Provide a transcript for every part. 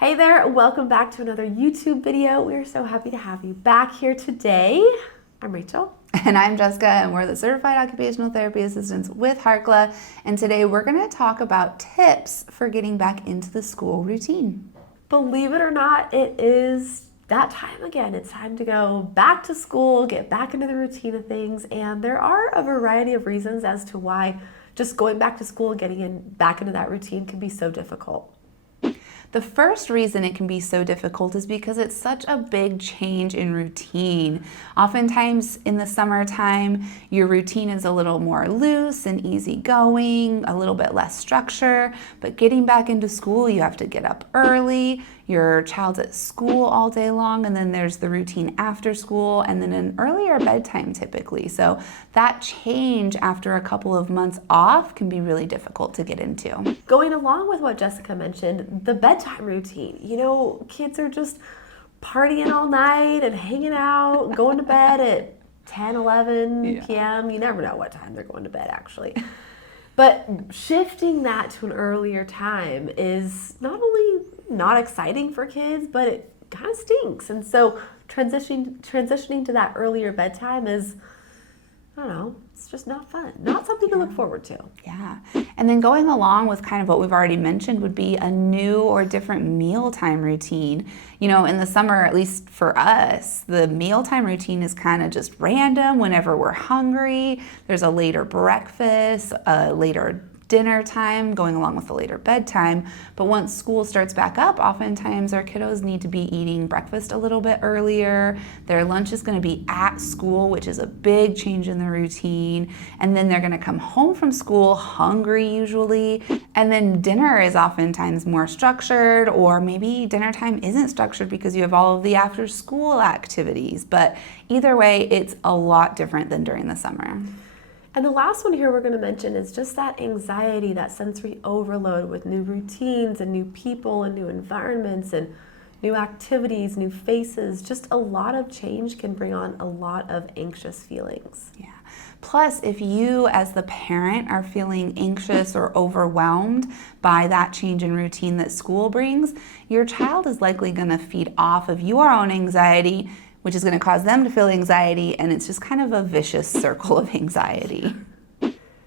Hey there, welcome back to another YouTube video. We're so happy to have you back here today. I'm Rachel. And I'm Jessica, and we're the Certified Occupational Therapy Assistants with Harkla. And today we're going to talk about tips for getting back into the school routine. Believe it or not, it is that time again. It's time to go back to school, get back into the routine of things. And there are a variety of reasons as to why just going back to school, getting back into that routine can be so difficult. The first reason it can be so difficult is because it's such a big change in routine. Oftentimes in the summertime, your routine is a little more loose and easygoing, a little bit less structure, but getting back into school, you have to get up early, your child's at school all day long, and then there's the routine after school, and then an earlier bedtime typically. So that change after a couple of months off can be really difficult to get into. Going along with what Jessica mentioned, the bedtime routine. You know, kids are just partying all night and hanging out, going to bed at 10, 11 p.m. You never know what time they're going to bed, actually. But shifting that to an earlier time is not only not exciting for kids, but it kind of stinks. And so transitioning to that earlier bedtime is, I don't know, it's just not fun. Not something to look forward to. Yeah. And then going along with kind of what we've already mentioned would be a new or different mealtime routine. You know, in the summer, at least for us, the mealtime routine is kind of just random whenever we're hungry. There's a later breakfast, a later dinner time going along with the later bedtime. But once school starts back up, oftentimes our kiddos need to be eating breakfast a little bit earlier. Their lunch is going to be at school, which is a big change in the routine. And then they're going to come home from school hungry usually. And then dinner is oftentimes more structured, or maybe dinner time isn't structured because you have all of the after school activities. But either way, it's a lot different than during the summer. And the last one here we're going to mention is just that anxiety, that sensory overload with new routines and new people and new environments and new activities, new faces. Just a lot of change can bring on a lot of anxious feelings. Yeah. Plus, if you as the parent are feeling anxious or overwhelmed by that change in routine that school brings, your child is likely going to feed off of your own anxiety, which is going to cause them to feel anxiety, and it's just kind of a vicious circle of anxiety.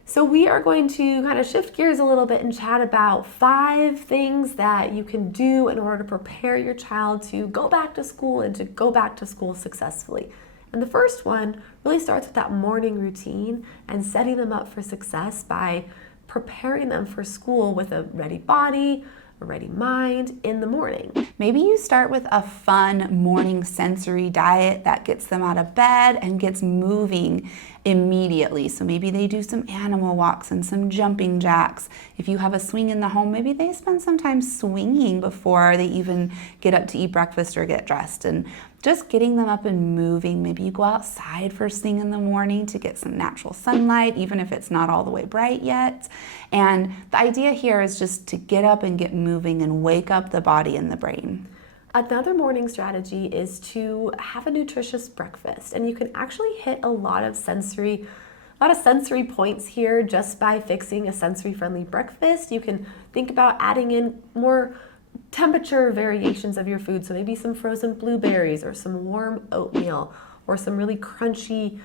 So we are going to kind of shift gears a little bit and chat about 5 things that you can do in order to prepare your child to go back to school and to go back to school successfully. And the first one really starts with that morning routine and setting them up for success by preparing them for school with a ready body, a ready mind in the morning. Maybe you start with a fun morning sensory diet that gets them out of bed and gets moving immediately. So maybe they do some animal walks and some jumping jacks. If you have a swing in the home, maybe they spend some time swinging before they even get up to eat breakfast or get dressed. And just getting them up and moving. Maybe you go outside first thing in the morning to get some natural sunlight, even if it's not all the way bright yet. And the idea here is just to get up and get moving and wake up the body and the brain. Another morning strategy is to have a nutritious breakfast, and you can actually hit a lot of sensory points here just by fixing a sensory-friendly breakfast. You can think about adding in more temperature variations of your food, so maybe some frozen blueberries or some warm oatmeal or some really crunchy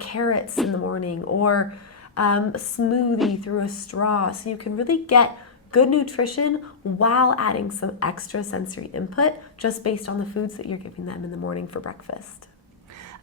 carrots in the morning, or a smoothie through a straw, so you can really get good nutrition while adding some extra sensory input just based on the foods that you're giving them in the morning for breakfast.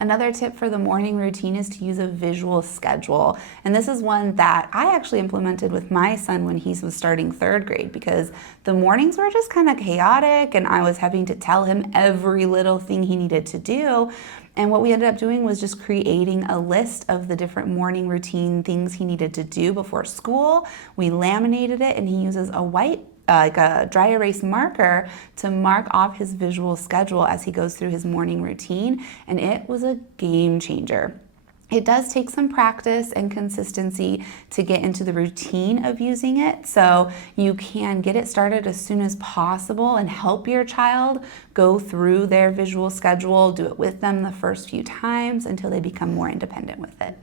Another tip for the morning routine is to use a visual schedule. And this is one that I actually implemented with my son when he was starting 3rd grade, because the mornings were just kind of chaotic and I was having to tell him every little thing he needed to do. And what we ended up doing was just creating a list of the different morning routine things he needed to do before school. We laminated it, and he uses a dry erase marker to mark off his visual schedule as he goes through his morning routine, and it was a game changer. It does take some practice and consistency to get into the routine of using it, so you can get it started as soon as possible and help your child go through their visual schedule, do it with them the first few times until they become more independent with it.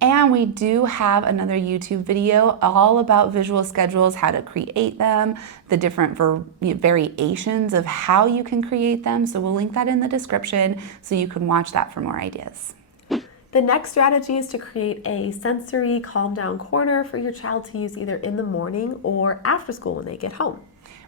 And we do have another YouTube video all about visual schedules, how to create them, the different variations of how you can create them. So we'll link that in the description so you can watch that for more ideas. The next strategy is to create a sensory calm down corner for your child to use either in the morning or after school when they get home.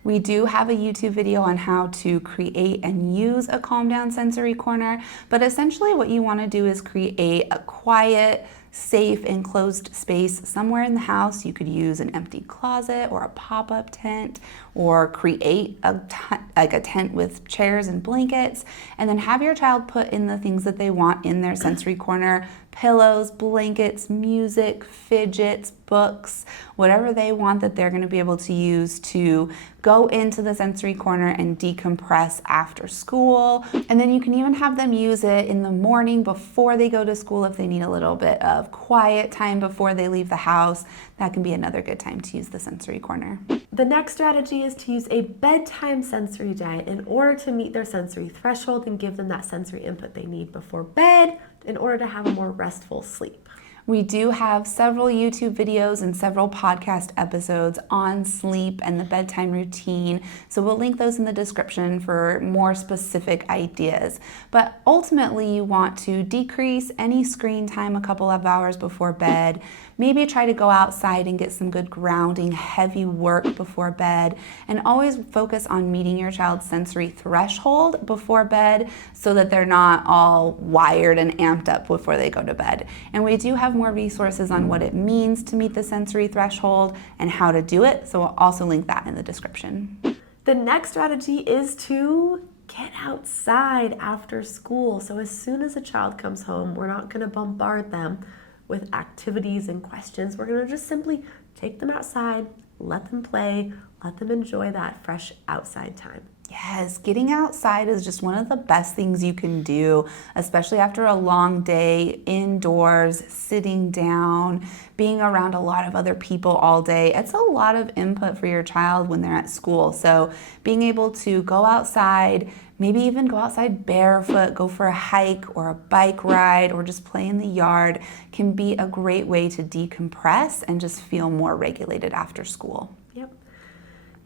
We do have a YouTube video on how to create and use a calm down sensory corner, but essentially what you want to do is create a quiet, safe, enclosed space somewhere in the house. You could use an empty closet or a pop-up tent, or create a tent with chairs and blankets, and then have your child put in the things that they want in their sensory corner: pillows, blankets, music, fidgets, books, whatever they want that they're going to be able to use to go into the sensory corner and decompress after school. And then you can even have them use it in the morning before they go to school if they need a little bit of quiet time before they leave the house. That can be another good time to use the sensory corner. The next strategy is to use a bedtime sensory diet in order to meet their sensory threshold and give them that sensory input they need before bed in order to have a more restful sleep. We do have several YouTube videos and several podcast episodes on sleep and the bedtime routine, so we'll link those in the description for more specific ideas. But ultimately, you want to decrease any screen time a couple of hours before bed. Maybe try to go outside and get some good grounding, heavy work before bed, and always focus on meeting your child's sensory threshold before bed so that they're not all wired and amped up before they go to bed. And we do have more resources on what it means to meet the sensory threshold and how to do it, so we'll also link that in the description. The next strategy is to get outside after school. So as soon as a child comes home, we're not going to bombard them with activities and questions. We're going to just simply take them outside, let them play, let them enjoy that fresh outside time. Yes, getting outside is just one of the best things you can do, especially after a long day indoors, sitting down, being around a lot of other people all day. It's a lot of input for your child when they're at school. So being able to go outside, maybe even go outside barefoot, go for a hike or a bike ride, or just play in the yard can be a great way to decompress and just feel more regulated after school. Yep.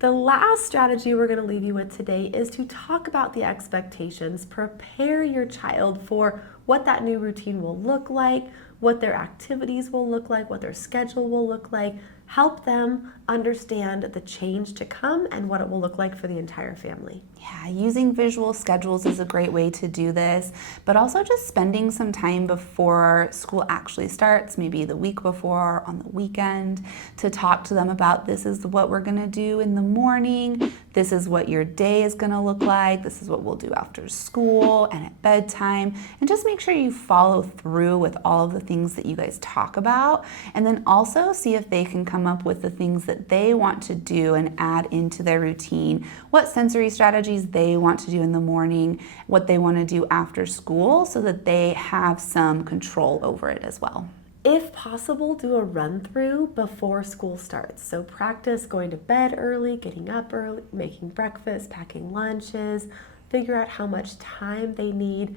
The last strategy we're going to leave you with today is to talk about the expectations. Prepare your child for what that new routine will look like, what their activities will look like, what their schedule will look like. Help them understand the change to come and what it will look like for the entire family. Yeah, using visual schedules is a great way to do this, but also just spending some time before school actually starts, maybe the week before, on the weekend, to talk to them about this is what we're going to do in the morning, this is what your day is going to look like, this is what we'll do after school and at bedtime, and just make sure you follow through with all of the things that you guys talk about, and then also see if they can come up with the things that they want to do and add into their routine, what sensory strategies they want to do in the morning, what they want to do after school, so that they have some control over it as well. If possible, do a run through before school starts. So practice going to bed early, getting up early, making breakfast, packing lunches, figure out how much time they need.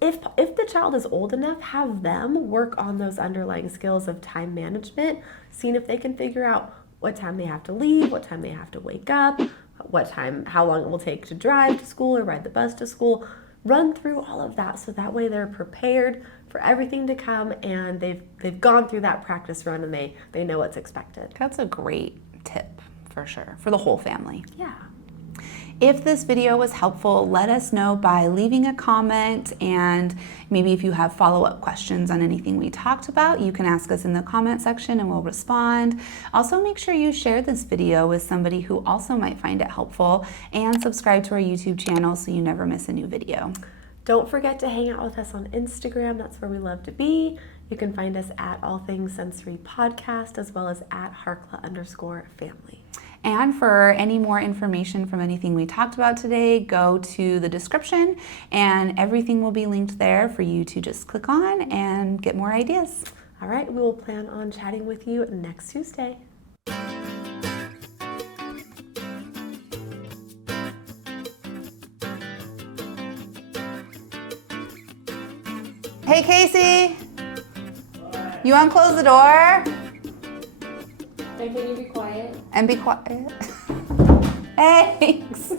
If the child is old enough, have them work on those underlying skills of time management, seeing if they can figure out what time they have to leave, what time they have to wake up, how long it will take to drive to school or ride the bus to school. Run through all of that so that way they're prepared for everything to come and they've gone through that practice run and they know what's expected. That's a great tip for sure, for the whole family. Yeah. If this video was helpful, let us know by leaving a comment, and maybe if you have follow-up questions on anything we talked about, you can ask us in the comment section and we'll respond. Also, make sure you share this video with somebody who also might find it helpful, and subscribe to our YouTube channel so you never miss a new video. Don't forget to hang out with us on Instagram. That's where we love to be. You can find us at All Things Sensory Podcast, as well as at Harkla_family. And for any more information from anything we talked about today, go to the description and everything will be linked there for you to just click on and get more ideas. All right, we will plan on chatting with you next Tuesday. Hey, Casey. Hi. You want to close the door? And can you be quiet? And be quiet. Thanks.